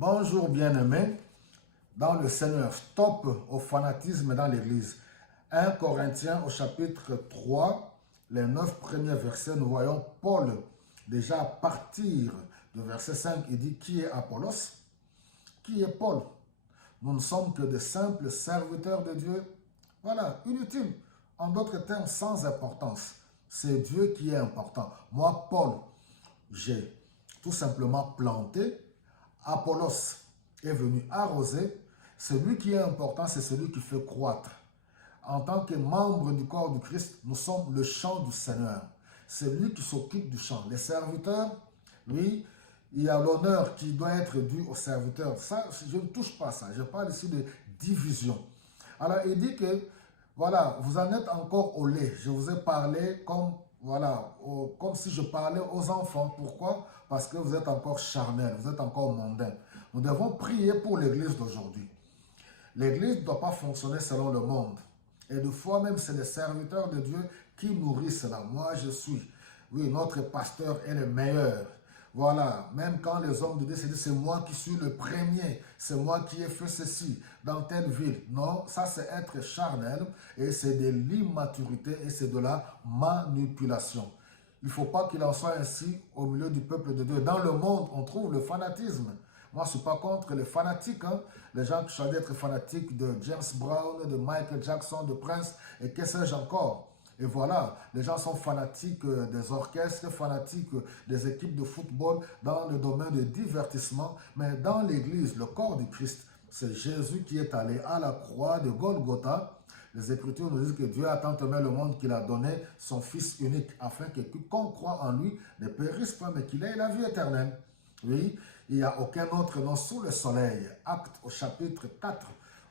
Bonjour bien-aimés, dans le Seigneur, stop au fanatisme dans l'Église. 1 Corinthiens au chapitre 3, les 9 premiers versets, nous voyons Paul déjà à partir de verset 5, il dit qui est Apollos, qui est Paul. Nous ne sommes que de simples serviteurs de Dieu, voilà, inutiles, en d'autres termes sans importance. C'est Dieu qui est important. Moi, Paul, j'ai tout simplement planté. Apollos est venu arroser. Celui qui est important, c'est celui qui fait croître. En tant que membre du corps du Christ, nous sommes le champ du Seigneur. C'est lui qui s'occupe du champ. Les serviteurs, oui, il y a l'honneur qui doit être dû aux serviteurs. Ça, je ne touche pas à ça. Je parle ici de division. Alors, il dit que, voilà, vous en êtes encore au lait. Je vous ai parlé comme, voilà, comme si je parlais aux enfants. Pourquoi? Parce que vous êtes encore charnels, vous êtes encore mondains. Nous devons prier pour l'Église d'aujourd'hui. L'Église ne doit pas fonctionner selon le monde. Et de fois même, c'est les serviteurs de Dieu qui nourrissent cela. Moi, je suis. Oui, notre pasteur est le meilleur. Voilà, même quand les hommes de Dieu se disent, c'est moi qui suis le premier, c'est moi qui ai fait ceci dans telle ville. Non, ça c'est être charnel et c'est de l'immaturité et c'est de la manipulation. Il ne faut pas qu'il en soit ainsi au milieu du peuple de Dieu. Dans le monde, on trouve le fanatisme. Moi, je ne suis pas contre les fanatiques, hein? Les gens qui choisissent d'être fanatiques de James Brown, de Michael Jackson, de Prince, et que sais-je encore. Et voilà, les gens sont fanatiques des orchestres, fanatiques des équipes de football dans le domaine de divertissement. Mais dans l'Église, le corps du Christ, c'est Jésus qui est allé à la croix de Golgotha. Les Écritures nous disent que Dieu a tant aimé le monde qu'il a donné son Fils unique, afin que quiconque croit en lui ne périsse pas, mais qu'il ait la vie éternelle. Oui, il n'y a aucun autre nom sous le soleil. Acte au chapitre 4.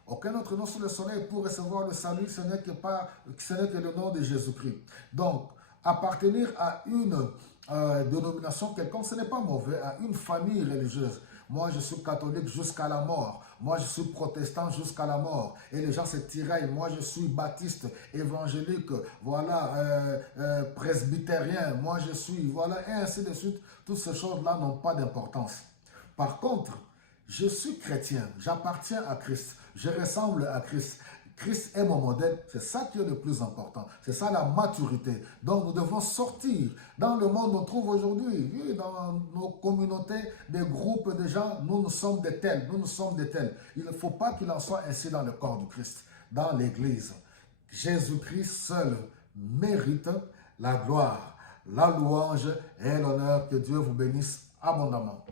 Aucun autre nom sous le soleil pour recevoir le salut, ce n'est que le nom de Jésus-Christ. Donc, appartenir à une dénomination quelconque, ce n'est pas mauvais, à une famille religieuse. Moi, je suis catholique jusqu'à la mort. Moi, je suis protestant jusqu'à la mort. Et les gens se tiraillent. Moi, je suis baptiste, évangélique, voilà, presbytérien. Moi, je suis, voilà, et ainsi de suite. Toutes ces choses-là n'ont pas d'importance. Par contre, je suis chrétien, j'appartiens à Christ, je ressemble à Christ. Christ est mon modèle, c'est ça qui est le plus important. C'est ça la maturité. Donc nous devons sortir. Dans le monde on trouve aujourd'hui, dans nos communautés, des groupes de gens, nous sommes des tels, nous sommes des tels. Il ne faut pas qu'il en soit ainsi dans le corps du Christ, dans l'Église. Jésus-Christ seul mérite la gloire, la louange et l'honneur. Que Dieu vous bénisse abondamment.